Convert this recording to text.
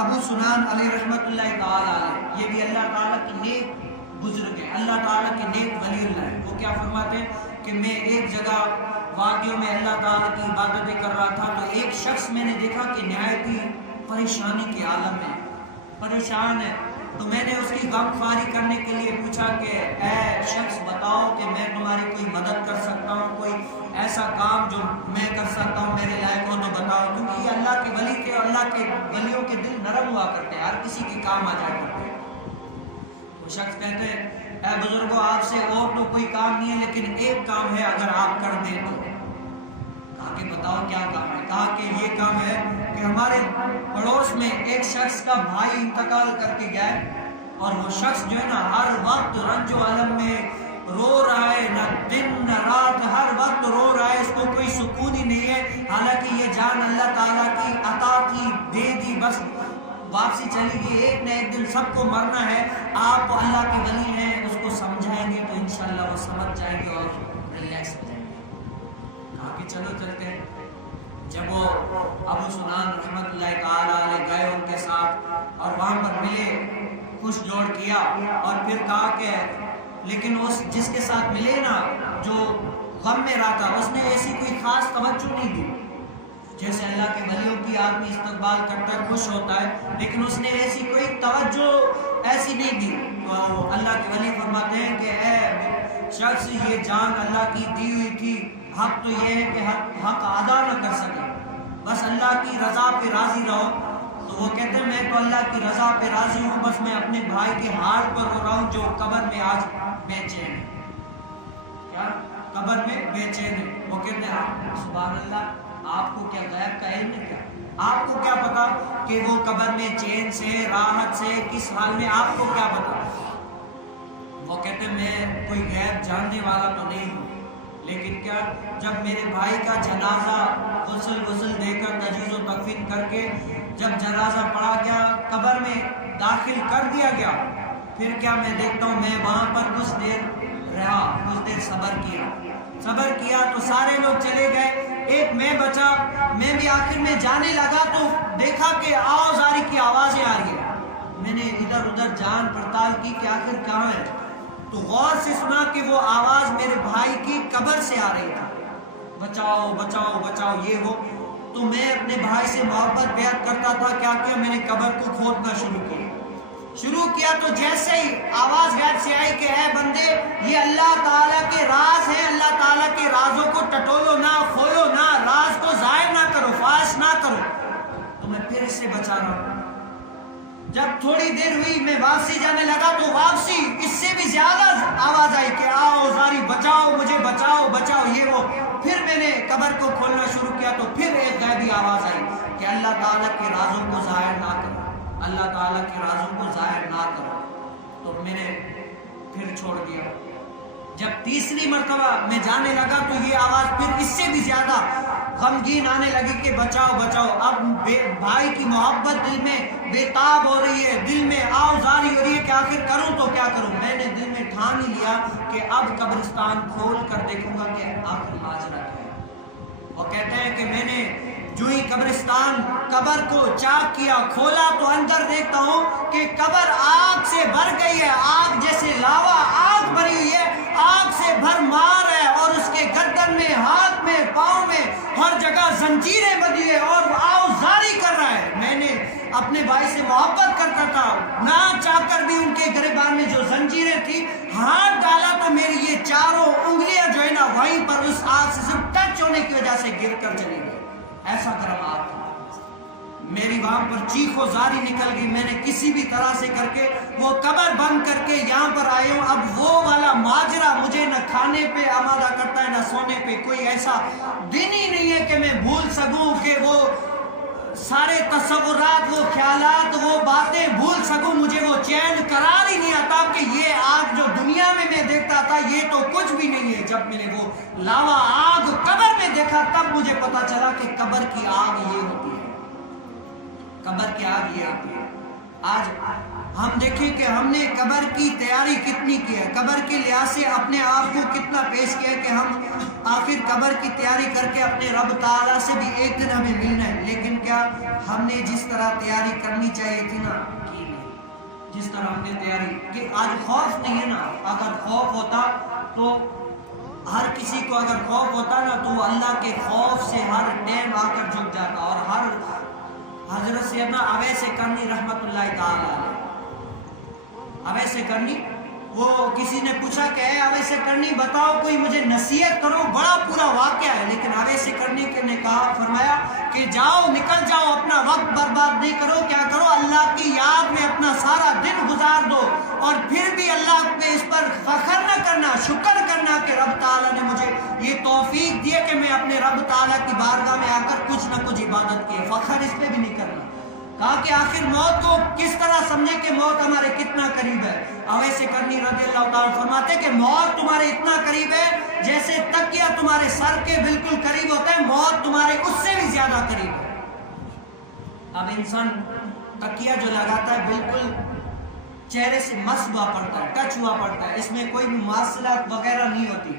ابو سنان علیہ رحمۃ اللہ تعالی علیہ، یہ بھی اللہ تعالیٰ کی نیک بزرگ ہے، اللہ تعالیٰ کے نیک ولی اللہ ہے۔ وہ کیا فرماتے ہیں کہ میں ایک جگہ وادیوں میں اللہ تعالیٰ کی عبادتیں کر رہا تھا، تو ایک شخص میں نے دیکھا کہ نہایت ہی پریشانی کے عالم میں پریشان ہے، تو میں نے اس کی غم خواری کرنے کے لیے پوچھا کہ اے شخص بتاؤ کہ میں تمہاری کوئی مدد کر سکتا ہوں، کوئی ایسا کام جو میں کر سکتا ہوں میرے لائق ہو تو بتاؤ، کیونکہ یہ اللہ کے ولی تھے، اللہ کے ولیوں کے دل نرم ہوا کرتے ہیں، ہر کسی کے کام آ جایا کرتے ہیں۔ وہ شخص کہتے ہیں اے بزرگوں آپ سے اور تو کوئی کام نہیں ہے، لیکن ایک کام ہے اگر آپ کر دیں تو۔ کہا کہ بتاؤ کیا کام ہے؟ کہا کہ یہ کام ہے کہ ہمارے پڑوس میں ایک شخص کا بھائی انتقال کر کے گیا ہے، اور وہ شخص جو ہے نا ہر وقت رنج و الم میں رو رہا ہے، نہ دن نہ رات، ہر وقت رو رہا ہے، اس کو کوئی سکون ہی نہیں ہے، حالانکہ یہ جان اللہ تعالیٰ کی عطا کی، دے دی، بس واپسی چلی گئی، ایک نہ ایک دن سب کو مرنا ہے، آپ اللہ کے ولی ہیں، اس کو سمجھائیں گے تو انشاءاللہ وہ سمجھ جائیں گے اور ریلیکس ہو جائیں گے۔ کہا کہ چلو چلتے ہیں۔ جب وہ ابو سنان رحمۃ اللہ تعالیٰ علیہ گئے ان کے ساتھ اور وہاں پر ملے، خوش جوڑ کیا، اور پھر کہا کہ لیکن اس جس کے ساتھ ملے نا جو غم میں رہا تھا، اس نے ایسی کوئی خاص توجہ نہیں دی، جیسے اللہ کے ولیوں کی آدمی استقبال کرتا ہے، خوش ہوتا ہے، لیکن اس نے ایسی کوئی توجہ ایسی نہیں دی۔ تو اللہ کے ولی فرماتے ہیں کہ اے شخص یہ جان اللہ کی دی ہوئی تھی، حق تو یہ ہے کہ حق ادا نہ کر سکے، بس اللہ کی رضا پہ راضی رہو۔ تو وہ کہتے ہیں میں تو اللہ کی رضا پہ راضی ہوں، بس میں اپنے بھائی کے حال پر رو رہا ہوں جو قبر میں آج بے چین ہے۔ کیا قبر میں بے چین ہے؟ وہ کہتے ہیں سبحان اللہ، آپ کو کیا غیب کا علم ہے؟ کیا آپ کو کیا پتا کہ وہ قبر میں چین سے، راحت سے، کس حال میں، آپ کو کیا پتا؟ وہ کہتے ہیں میں کوئی غیب جاننے والا تو نہیں ہوں، لیکن کیا جب میرے بھائی کا جنازہ غسل دے کر تجہیز و تکفین کر کے جب جنازہ پڑا گیا، قبر میں داخل کر دیا گیا، پھر کیا میں دیکھتا ہوں میں وہاں پر کچھ دیر رہا، کچھ دیر صبر کیا تو سارے لوگ چلے گئے، ایک میں بچا، میں بھی آخر میں جانے لگا تو دیکھا کہ آواز آ رہی کی آوازیں آ رہی ہیں، میں نے ادھر ادھر جان پڑتال کی کہ آخر کہاں ہے، تو غور سے سنا کہ وہ آواز میرے بھائی کی قبر سے آ رہی تھی، بچاؤ بچاؤ بچاؤ یہ ہو۔ تو میں اپنے بھائی سے محبت بیعت کرتا تھا، کیا کیا میں نے قبر کو کھودنا شروع کیا تو جیسے ہی آواز غیب سے آئی کہ اے بندے یہ اللہ تعالیٰ کے راز ہیں، اللہ تعالیٰ کے رازوں کو ٹٹولو نہ، کھولو نہ، راز کو ظاہر نہ کرو، فاش نہ کرو، تو میں پھر اس سے بچا رہا ہوں۔ جب تھوڑی دیر ہوئی میں واپسی جانے لگا تو واپسی اس سے بھی زیادہ آواز آئی کہ آؤ زاری بچاؤ مجھے، بچاؤ بچاؤ یہ وہ۔ پھر میں نے قبر کو کھولنا شروع کیا تو پھر ایک غیبی آواز آئی کہ اللہ تعالیٰ کے رازوں کو ظاہر نہ کرو، اللہ تعالیٰ کے رازوں کو ظاہر نہ کرو، تو میں نے پھر چھوڑ دیا۔ جب تیسری مرتبہ میں جانے لگا تو یہ آواز پھر اس سے بھی زیادہ غمگین آنے لگی کہ بچاؤ بچاؤ۔ اب بھائی کی محبت دل میں بےتاب ہو رہی ہے، دل میں آوزاری ہو رہی ہے کہ آخر کروں تو کیا کروں۔ میں نے دل میں ٹھان ہی لیا کہ اب قبرستان کھول کر دیکھوں گا کہ آخر ماجرا کیا ہے۔ وہ کہتے ہیں کہ میں نے جو ہی قبر کو چاک کیا، کھولا تو اندر دیکھتا ہوں کہ قبر آگ سے بھر گئی ہے، آگ جیسے لاوا آگ بھری ہوئی ہے، آگ سے بھر مار ہے، اور اس کے گردن میں، ہاتھ میں، پاؤں میں ہر جگہ زنجیریں بندھی ہے اور آوزاری کر رہا ہے۔ میں نے اپنے بھائی سے محبت کرتا تھا، نہ چاہ کر بھی ان کے گریبان میں جو زنجیریں تھی ہاتھ ڈالا تو میری یہ چاروں انگلیاں جو ہے نا وہیں پر اس آگ سے صرف ٹچ ہونے کی وجہ سے گر کر چلی گئی، ایسا گرم آگ تھا۔ میری وہاں پر چیخ و زاری نکل گئی، میں نے کسی بھی طرح سے کر کے وہ قبر بند کر کے یہاں پر آئے ہوں۔ اب وہ والا ماجرا مجھے نہ کھانے پہ آمادہ کرتا ہے نہ سونے پہ، کوئی ایسا دن ہی نہیں ہے کہ میں بھول سکوں، کہ وہ سارے تصورات، وہ خیالات، وہ باتیں بھول سکوں، مجھے وہ چین قرار ہی نہیں آتا کہ یہ آگ جو دنیا میں دیکھتا تھا یہ تو کچھ بھی نہیں ہے۔ جب میں نے وہ لاوا آگ قبر میں دیکھا تب مجھے پتا چلا کہ قبر کی آگ یہ ہوتی ہے، قبر کی آگ یہ ہوتی ہے۔ آج ہم دیکھیں کہ ہم نے قبر کی تیاری کتنی کی ہے، قبر کے لحاظ سے اپنے آپ کو کتنا پیش کیا ہے کہ ہم آخر قبر کی تیاری کر کے اپنے رب تعالیٰ سے بھی ایک دن ہمیں ملنا ہے، لیکن کیا ہم نے جس طرح تیاری کرنی چاہیے تھی نا، جس طرح ہم نے تیاری کہ آج خوف نہیں ہے نا، اگر خوف ہوتا تو ہر کسی کو اگر خوف ہوتا نا تو وہ اللہ کے خوف سے ہر ٹائم آ کر جھک جاتا، اور ہر حضرت سیدنا اویس کرنی رحمت اللہ تعالیٰ علیہ، اویس کرنی، وہ کسی نے پوچھا کہ اے اویس کرنی بتاؤ کوئی مجھے نصیحت کرو، بڑا پورا واقعہ ہے، لیکن اویس کرنی نے کہا، فرمایا کہ جاؤ نکل جاؤ، اپنا وقت برباد نہیں کرو، کیا کرو اللہ کی یاد میں اپنا سارا دن گزار دو، اور پھر بھی اللہ پہ اس پر فخر نہ کرنا، شکر کرنا کہ رب تعالیٰ نے مجھے یہ توفیق دی کہ میں اپنے رب تعالیٰ کی بارگاہ میں آ کر کچھ نہ کچھ عبادت کی، فخر اس پہ بھی نہیں کرنا۔ کہا کہ آخر موت کو کس طرح سمجھے کہ موت ہمارے کتنا قریب ہے۔ اویس کرنی رضی اللہ تعالیٰ فرماتے کہ موت تمہارے اتنا قریب ہے جیسے تکیہ تمہارے سر کے بالکل قریب ہوتا ہے، موت تمہارے اس سے بھی زیادہ قریب ہے۔ اب انسان تکیہ جو لگاتا ہے بالکل چہرے سے مس ہوا پڑتا ہے، ٹچ ہوا پڑتا ہے، اس میں کوئی مواصلات وغیرہ نہیں ہوتی،